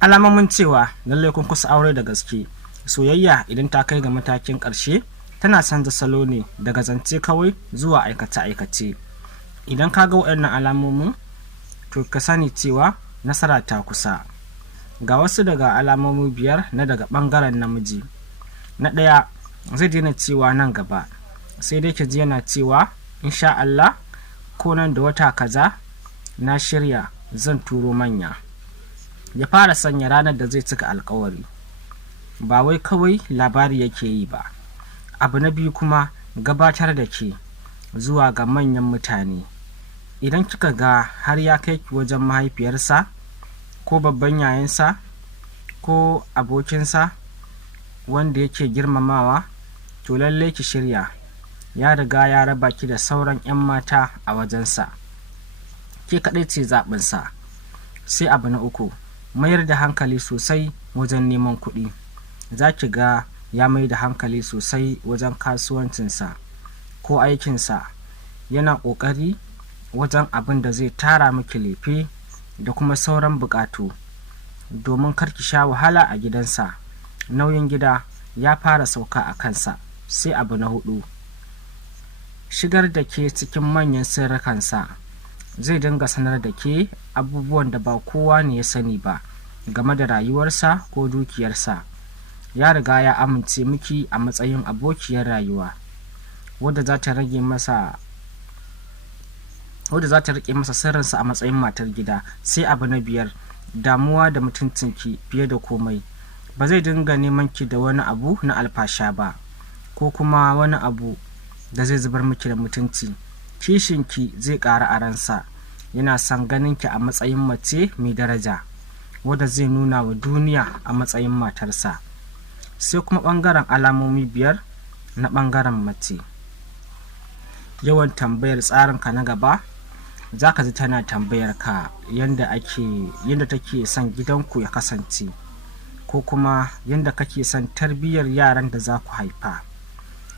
Alamomin cewa lallai kun kusa aure da gaske. Soyayya idan ta kai ga matakin ƙarshe tana canza salo ne daga zance kawai zuwa aikace-aikace. Idan ka ga waɗannan alamomin, to ka sani cewa nasara ta kusa. Ga wasu daga alamomi 5 na daga ɓangaren namiji. Na ɗaya, zai daina cewa nan gaba, sai dai ki ji yana cewa insha Allah ko nan da wata kaza na shirya zan turo manya. Ya fara sanya ranar da zai cika alkawari, ba wai kawai labari yake yi ba. Abu na biyu kuma, gabatar da ke zuwa ga manyan mutane. Idan kika ga har ya kai ki wajen mahaifiyarsa ko babban yayansa ko abokinsa wanda yake girmamawa, to lallai ki shirya, ya riga ya raba ki da sauran 'yan mata a wajensa, ke kaɗai ce zaɓinsa. Sai abu na uku, mayar da hankali sosai wajen neman kuɗi. Za ki ga ya mai da hankali sosai wajen kasuwancinsa ko aikinsa, yana ƙoƙari wajen abin da zai tara miki lefe da kuma sauran buƙatu, domin kar ki sha wahala a gidansa. Nauyin gida ya fara sauka a kansa. Sai abu na 4, shigar da ke cikin manyan sirrikansa. Zai dinga sanar da ke abubuwan da ba kowa ne ya sani ba game da rayuwarsa ko dukiyarsa. Ya riga ya amince miki a matsayin abokiyar rayuwa wadda za ta riƙe masa sirrinsa a matsayin matar gida. Sai abu na 5, damuwa da mutuncinki fiye da komai. Ba zai dinga neman ki da wani abu na alfasha ba ko kuma wani abu da zai zubar miki da mutunci. Kishinki zai ƙara a ransa. Yana son ganin ki a matsayin mace mai daraja wadda zai nuna wa duniya a matsayin matarsa. Sai kuma ɓangaren alamomi 5 na ɓangaren mace. Yawan tambayar tsarinka na gaba. Za ka ji tana tambayar ka yadda take son gidanku ya kasance, ko kuma yadda kake son tarbiyyar yaran da za ku haifa.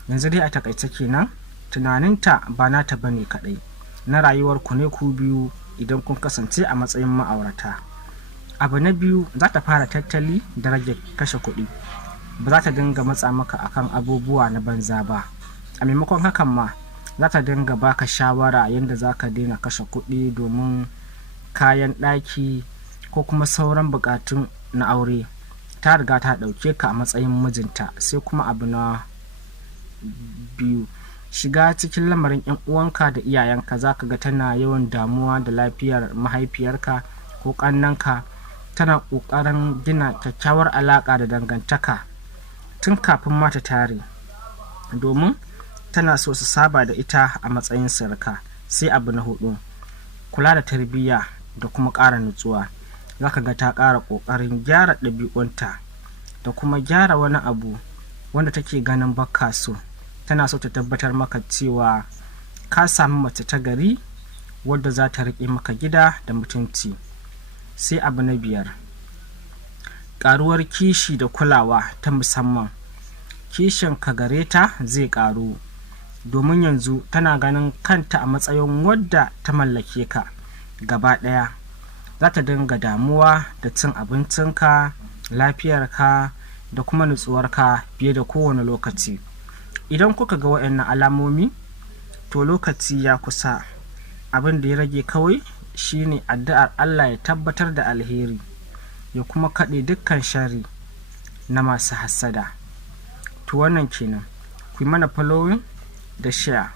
Yanzu dai a takaice kenan, tunaninta ba nata bane kaɗai, na rayuwarku ne ku biyu idan kun kasance a matsayin ma'aurata. Abu na 2, za ta fara tattali da rage kashe kuɗi. Ba za ta dinga matsa maka akan abubuwa na banza ba. A maimakon hakan ma, za ta dinga baka shawara yadda za ka daina kashe kuɗi domin kayan ɗaki ko kuma sauran buƙatun na aure. Ta riga ta ɗauke ka a matsayin mijinta. Sai kuma abu na 2, shiga cikin lamarin 'yan uwanka da iyayenka. Za ka ga tana yawan damuwa da lafiyar mahaifiyarka ko ƙannanka. Tana ƙoƙarin gina kyakkyawar alaƙa da dangantaka tun kafin ma ta tare, domin tana so su saba da ita a matsayin sirka. Sai abu na 4, kula da tarbiyya da kuma ƙara nutsuwa. Za ka ga ta ƙara ƙoƙarin gyara ɗabi'unta da kuma gyara wani abu wanda take ganin baka so. Tana so ta tabbatar maka cewa ka sami mace ta gari wadda za ta riƙe maka gida da mutunci. Sai abu na 5, ƙaruwar kishi da kulawa ta musamman. Kishin ka gare ta zai ƙaru, domin yanzu tana ganin kanta a matsayin wadda ta mallake ka gaba ɗaya. Za ta dinga damuwa da cin abincinka, lafiyarka da kuma nutsuwarka fiye da kowane lokaci. Idan kuka ga waɗannan alamomi, to lokaci ya kusa. Abin da ya rage kawai shine addu'ar Allah ya tabbatar da alheri ya kuma kaɗe dukkan sharri na masu hassada. To wannan kenan. Ku yi mana following da share.